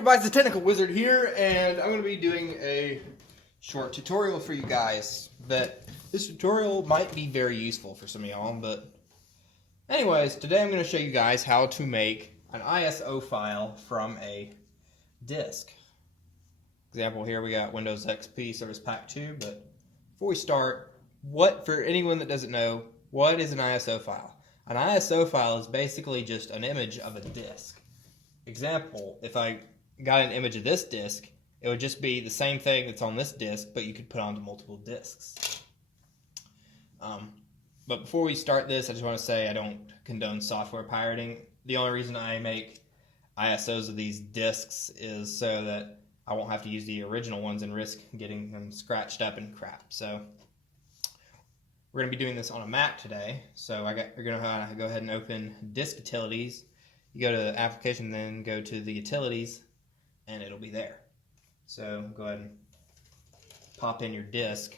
everybody, it's the Technical Wizard here, and I'm going to be doing a short tutorial for you guys. This tutorial might be very useful for some of y'all, but anyways, today I'm going to show you guys how to make an ISO file from a disk. Example here, we got Windows XP Service Pack 2, but before we start, for anyone that doesn't know, what is an ISO file? An ISO file is basically just an image of a disk. Example, if I got an image of this disk, it would just be the same thing that's on this disk, but you could put onto multiple disks. But before we start this, I just want to say I don't condone software pirating. The only reason I make ISOs of these disks is so that I won't have to use the original ones and risk getting them scratched up and crap. So we're going to be doing this on a Mac today. So you're going to go ahead and open Disk Utilities. You go to the application, then go to the utilities, and it'll be there. So go ahead and pop in your disk.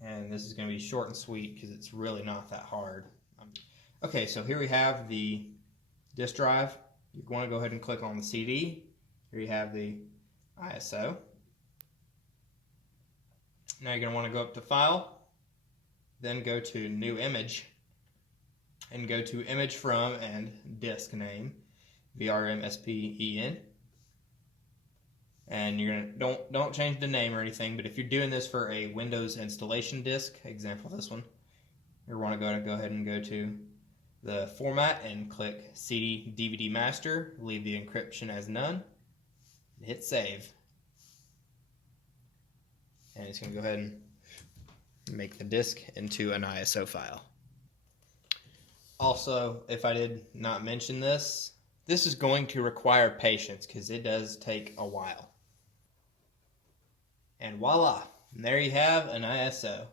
And this is going to be short and sweet because it's really not that hard. Okay, so here we have the disk drive. You want to go ahead and click on the CD. Here you have the ISO. Now you're going to want to go up to File, then go to New Image, and go to Image From and Disk Name, VRMSPEN. And you're gonna don't change the name or anything, but if you're doing this for a Windows installation disk, example this one, you want to go ahead and go to the format and click CD DVD Master, leave the encryption as none, and hit save. And it's going to go ahead and make the disk into an ISO file. Also, if I did not mention this, this is going to require patience because it does take a while. And voila, and there you have an ISO.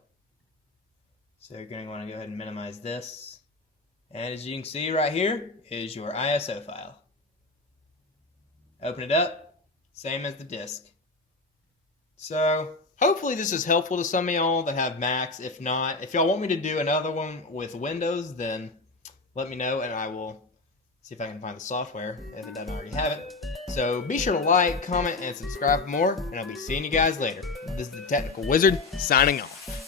So you're going to want to go ahead and minimize this. And as you can see right here is your ISO file. Open it up, same as the disk. So hopefully this is helpful to some of y'all that have Macs. If not, if y'all want me to do another one with Windows, then let me know and I will see if I can find the software if it doesn't already have it. So be sure to like, comment, and subscribe for more, and I'll be seeing you guys later. This is the Technical Wizard signing off.